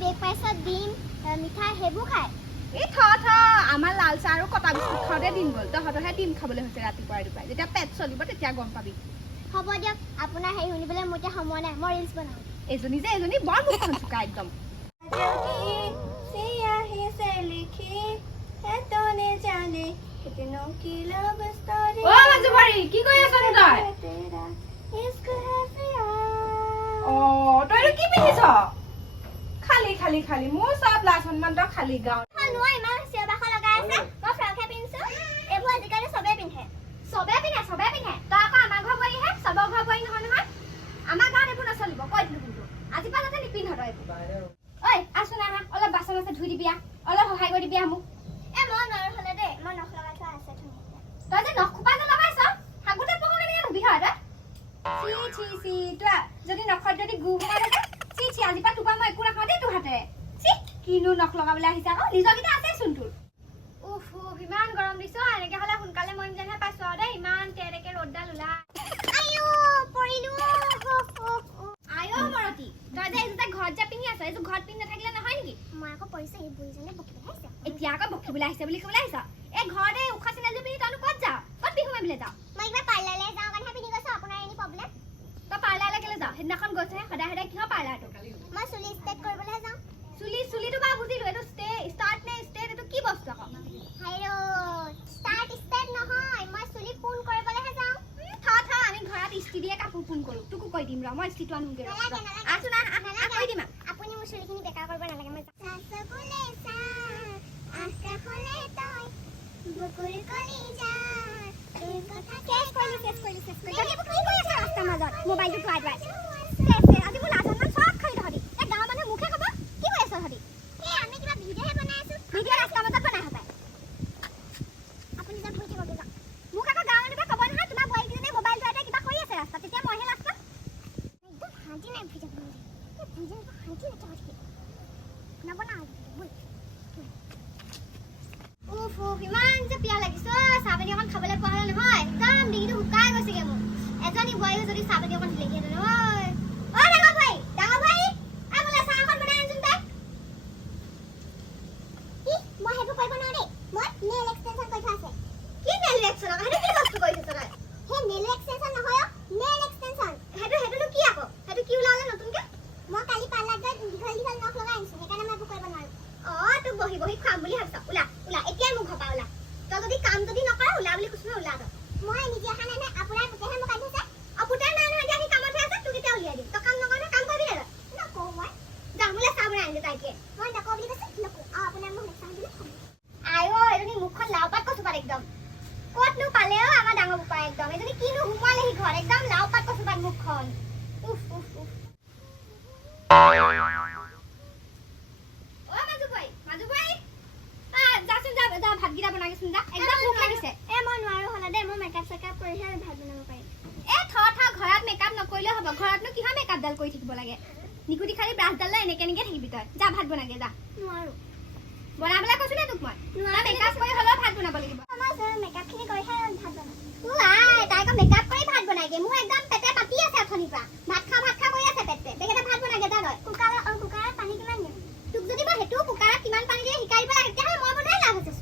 ব্ৰেকফাষ্টত ডিম মিঠাই সেইবোৰ খায় এই আমাৰ লাল চাহ আৰু কটা বিস্কুট খাওঁতে দিন গ'ল তহঁতৰহে ডিম খাবলৈ হৈছে ৰাতিপুৱাই দুপাই যেতিয়া পেট চলিব তেতিয়া গম পাবি হ'ব দিয়ক আপোনাৰ হেৰি শুনিবলৈ মোৰ এতিয়া সময় নাই মই ৰিলছ বনাওঁ এজনী বৰ মুখখন চোকা একদম কি কৰি আছ তই তই কি পিন্ধিছ খালি খালি খালি মোৰ চব লাজ সন্মান তই খালি গাঁও ইমান চিঞৰ বাখৰ লগাই আছে মই ফ্ৰকহে পিন্ধিছো এইবোৰ আজিকালি চবেই পিন্ধে তই আকৌ আমাৰ ঘৰ বোৱাৰীহে চবৰ ঘৰ বোৱাৰী নহয় নহয় আমাৰ গাঁৱত এইবোৰ নচলিব কৈ দিলো কিন্তু আজি পৰা যাতে নিপিন্ধ তই এইবোৰ ঐ আছোন আহা অলপ বাচন আছে ধুই দিবি অলপ সহায় কৰি দিবি মোক মই নোৱাৰো হ'লে দেই মই নখ লগাই থোৱা আছে তই যে নখ খোপা যে লগাইছ হাগুতে পকো কেনেকে ধুবি হয় চি তই যদি নখত যদি গু সোমাই থাকে চি আজি পৰা তোপা মই একো নাখাওঁ দেই তোৰ হাতেৰে চি কিনো নখ লগাবলৈ আহিছে আকৌ নিজৰকেইটা আছেচোন তোৰ ইমান গৰম দিছ এনেকে হ'লে সোনকালে মৰিম যেনহে পাইছো আৰু দেই ইমান তেৰেকে ৰ'দডাল ওলাই মৰতি তই যে এইযোৰ ঘৰত যে পিন্ধি আছ এইযোৰ ঘৰত পিন্ধি নাথাকিলে নহয় নেকি মই আকৌ পৰিছে এই বুঢ়ীজনে বকিবলৈ আহিছে এতিয়া আকৌ বকিবলৈ আহিছে বুলি ক'বলৈ আহিছ এই ঘৰতে উশাহ চিনাযোৰ পিন্ধি তইনো ক'ত যাৱ ক'ত বিহু মাৰিবলৈ যাৱ মই কিবা পাৰ্লাৰলৈ যাওঁ কাৰণেহে পিন্ধি গৈছো আপোনাৰ এনি প্ৰব্লেম তই পাৰ্লাৰলৈ কেলৈ যাৱ সেইদিনাখন গৈছেহে সদায় কিহৰ পাৰ্লাৰটো মই চুলি ষ্টেট কৰিবলৈহে যাওঁ চুলিটো বাৰু বুজিলো এইটো ষ্টাৰ্ট নে ষ্টেট এইটো কি বস্তু আকৌ ষ্টাৰ্ট ষ্টেট নহয় মই চুলি পোন কৰিবলৈহে যাওঁ আমি ঘৰত ইস্ত্ৰি দিয়ে কাপোৰ পোন কৰোঁ তোকো কৈ দিম ৰ মই ইস্ত্ৰিটো আনোগে আছো না কৈ দিম আপুনি মোৰ চুলিখিনি বেকাৰ কৰিব নালাগে মই মোবাইলটো টুৱাই আজি মোৰ লাজনমান চব খাই তহঁতি এই গাঁৱৰ মানুহে মুখে খাব কি কৰি আছ তহঁতি আমি কিবা ভিডিঅ'হে বনাই আছো ভিডিঅ' ৰাস্তাৰ মাজত বনাই হ'ব আপুনি যাক ভুল থাকিব যাওক মোক আকৌ গাঁৱৰ মানুহে ক'ব নহয় তোমাৰ বোৱাৰীজনীয়ে মোবাইলটো এটা কিবা কৰি আছে ৰাস্তাত তেতিয়া মইহে লাজ পাম একদম শান্তি নাই ভিডিঅ' শান্তি নাথাকে নবনাও ইমান যে পিয়া লাগিছে চাহপানী অকণ খাবলৈ পোৱা হ'লে নহয় একদম ডিঙিটো শুকাই গৈছেগে মোৰ এজনী বোৱাৰীও যদি চাহপানী অকণ দিলেহেঁতেন ডাঙৰ ভাই মোলৈ চাহ অকণ বনাই আনচোন তাই মই সেইটো কৰিব নোৱাৰো দেই মই নেল এক্সটেনশ্যন কৰি থোৱা আছে কি নেল এক্সটেনশ্যন সেইটো কি বস্তু কৰি থৈছ তই সেই নেল এক্সটেনশ্যন নহয় নেল এক্সটেনশ্যন সেইটোনো কি আকৌ সেইটো কি ওলালে নতুনকে মই কালি পাৰ্লাৰত গৈ দীঘল নখ লগাই আনিছো সেইকাৰণে মই একো কৰিব নোৱাৰো তোক বহি খুৱাম বুলি ভাবিছ ওলা এতিয়াই মোক ঘপা ওলা তই যদি কাম যদি নকৰ ওলা বুলি কৈছো ওলা তই মই নিজে অহা নাই আপোনাৰ পুতেহে মোক আনি থৈছে পুতেৰ নাই নহয় এতিয়া সি কামতহে আছে তোক এতিয়া উলিয়াই দিম তই কাম নকৰ কাম কৰিবি নে নকওঁ মই যাওঁ মোলৈ চাহ বনাই আনিলো তাইকে মই নকওঁ বুলি কৈছে নকওঁ আপোনাৰ মোক নেচাওঁ বুলি এজনী মুখখন লাও পাত কচু পাত একদম ক'তনো পালে আমাৰ ডাঙৰ বোপাই একদম এজনী কিনো সোমালেহি ঘৰত একদম লাও পাত কচু পাত মুখখন ভাতকেইটা বনাইছোন যা একদম ভোক লাগিছে মই নোৱাৰো হ'লে দেই মই মেকআপ চেকআপ কৰিহে ভাত বনাব পাৰিম ঘৰত মেকআপ নকৰিলে হ'ব ঘৰতনো কিহৰ মেকআপডাল কৰি থাকিব লাগে নিকুতি খালি ব্ৰাছডাল লৈ এনেকে থাকিবি তই যা ভাত বনাগে যা নোৱাৰো বনাবলৈ কৈছো নে তোক মই মেকআপ কৰি হ'লেও ভাত বনাব লাগিব মেকআপখিনি কৰিহে ভাত বনাম তাই আকৌ মেকআপ কৰি ভাত বনাইগে মোৰ একদম পেটে পাতি আছে অথনিৰ পৰা ভাত খা কৰি আছে পেটে বেগেটা ভাত বনাগে যা তই কুকাৰত পানী কিমান দিম তোক যদি মই সেইটো কুকাৰত কিমান পানী দিয়ে শিকাই দিব লাগে তেতিয়াহ'লে মই বনাই লাভ আছে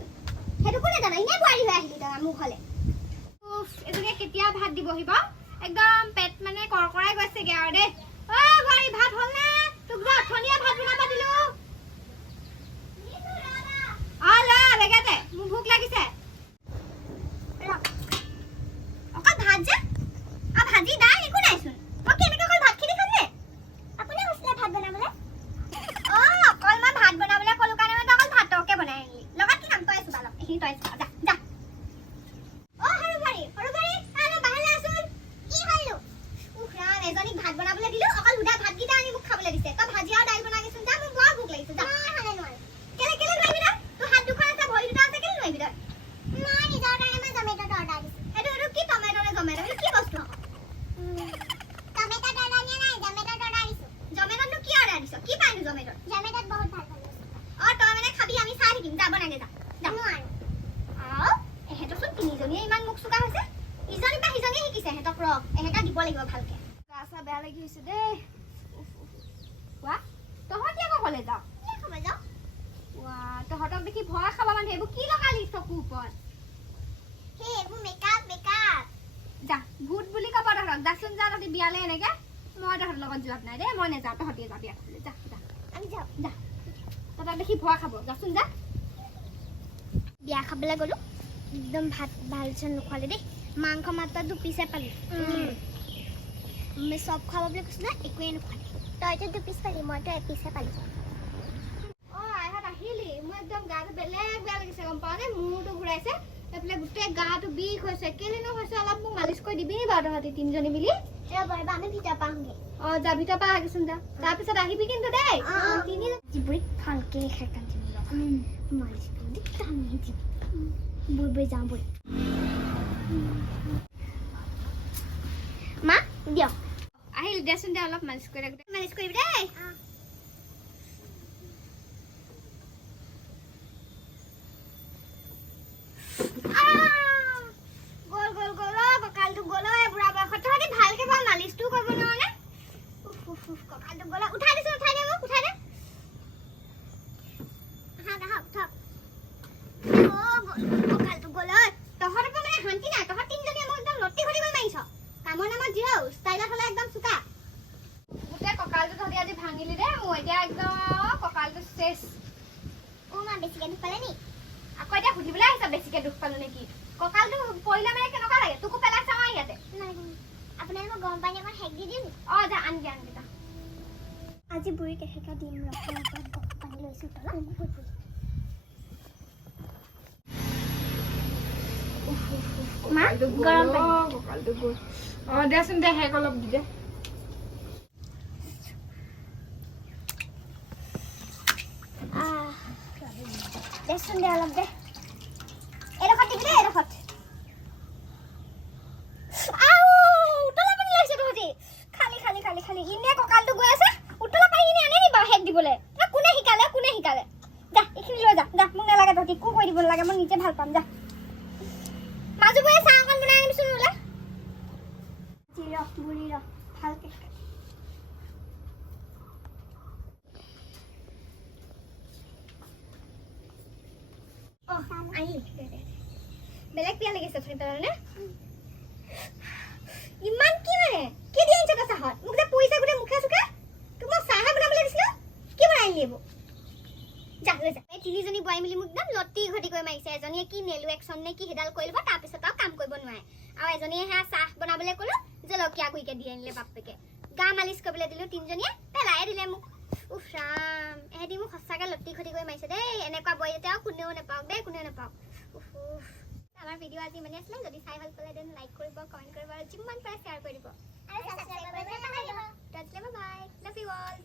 সেইটো কোনে জানা ইনে বোৱাৰী হৈ আহিলি তই মোক হ'লে এজনীয়ে কেতিয়া ভাত দিবহিব একদম পেট মানে কৰকৰাই গৈছেগে আৰু দেই বোৱাৰী ভাত হ'ল নে তোক যে অথনিয়ে ভাত বনাব দিলো বেগেতে মোৰ ভোক লাগিছে অকল ভাত যে ভাজি দাইল একো নাইচোন মই কেনেকৈ অকল ভাতখিনি খাম নে এইবোৰ কি লগালি চকুৰ ওপৰত হে এইবোৰ মেকআপ মেকআপ যা ভূত বুলি ক'ব তহঁতক যাচোন যা তহঁতি বিয়ালে এনেকে মই তহঁতৰ লগত যোৱাত নাই দেই মই নেযাওঁ তহঁতি যা বিয়া খাবলৈ যা যা আমি যাওঁ যা তহঁতক দেখি ভয় খাব যাচোন যা বিয়া খাবলৈ গ'লো একদম ভাত ভাল চাল নোখোৱালে দেই মাংস মাত্ৰ 2 পিচে পালি আমি চব খাব বুলি কৈছিলো একোৱে নোখোৱালে তইতো 2 পিচ পালি মইতো 1 পিচে পালি আইহাত আহিলি মোৰ একদম গাটো বেলেগ বেয়া লাগিছে গম পাৱ নে মূৰটো ঘূৰাইছে এইফালে গোটেই গাটো বিষ হৈছে কেলেনো হৈছে অলপ মোক মালিচ কৰি দিবি বাৰু তহঁতি তিনিজনী মিলি ৰ'বা আমি ভিতৰ পাওঁগে যা ভিতৰ পৰা আহিছোন যা তাৰপিছত আহিবি কিন্তু দেই তিনি জিবুৰি ভালকে খাই কাটি মালিচ কৰি দি টানি দি বৈ বৈ যাওঁ বৈ মা দিয়ক আহিল দেচোন দে অলপ মালিচ কৰি দে মালিচ কৰিবি দেই গল গল গল কঁকালটো গল বুঢ়া বয়সত তহঁতি ভালকে বাৰু মালিচটো কৰিব নোৱাৰো নে কঁকালটো গল উঠাই দিছো উঠাই দে মোক উঠাই দে কঁকালটো গল তহঁতৰ পৰা মানে শান্তি নাই তহঁত তিনিজনীয়ে মোক একদম লটি ঘটি কৰি মাৰিছ কামৰ নামত যি হও ষ্টাইলত হ'লে একদম চোকা গোটেই কঁকালটো তহঁতি আজি ভাঙিলি দেই মোৰ এতিয়া একদম কঁকালটো চেচ মা বেছিকে দুখ পালে নি আকৌ এতিয়া সুধিবলৈ আহিছ বেছিকে দুখ পালো নেকি কঁকালটো পৰিলে মানে কেনেকুৱা লাগে তোকো পেলাই চাওঁ ইয়াতে আপোনালোক মই গৰম পানী অকণ সেক দি দিম যা আনগে আনগে যা আজি বুঢ়ীক এসেকা দিম পানী লৈছো মা গৰম পানী কঁকালটো গ'ল দেচোন দে হেক অলপ দি দে দেচোন দে অলপ দে এডোখৰত দিবি দেই এডোখৰত উতলা পানী লৈছে তহঁতি খালি খালি খালি খালি ইনে কঁকালটো গৈ আছে উতলা পানী ইনে আনে নি বাৰু হেক দিবলৈ কোনে শিকালে যা এইখিনি লৈ যা মোক নালাগে তহঁতি একো কৰি দিব নালাগে মই নিজে ভাল পাম যা মাজু বয়ে চাহ অকণ বনাই আনিবিচোন ওলা বুঢ়ী ৰ ভালকে বেলেগ পিয়া লাগিছে তাৰমানে ইমান কি মানে কি দি আনিছ তই চাহত মোক যে পইচা গোটেই মুখে চুখে তোক মই চাহে বনাবলৈ দিছিলো কি বনাই আনিলি এইবোৰ যা লৈ যা এই তিনিজনী বোৱাৰী মিলি মোক একদম লটি ঘটি কৰি মাৰিছে এজনীয়ে কি নেলো একচন নে কি হেডাল কৰি ল'ব তাৰপিছত আৰু কাম কৰিব নোৱাৰে আৰু এজনীয়ে সেয়া চাহ বনাবলৈ ক'লো জলকীয়া গুৰিকে দি আনিলে বাপেকে গা মালিচ কৰিবলৈ দিলো তিনিজনীয়ে পেলাই দিলে মোক উফ ৰাম এহেঁতি মোক সঁচাকৈ লটি ঘটি কৰি মাৰিছে দেই এনেকুৱা বোৱাৰী যাতে আৰু কোনেও নাপাওক দেই কোনেও নাপাওক আমাৰ ভিডিঅ' আজি মানে আছিলে যদি চাই ভাল পালে দেন লাইক কৰিব কমেণ্ট কৰিব আৰু যিমান পাৰে শ্বেয়াৰ কৰি দিব আৰু সাবস্ক্ৰাইব কৰিব নাপাহৰিব bye bye love you all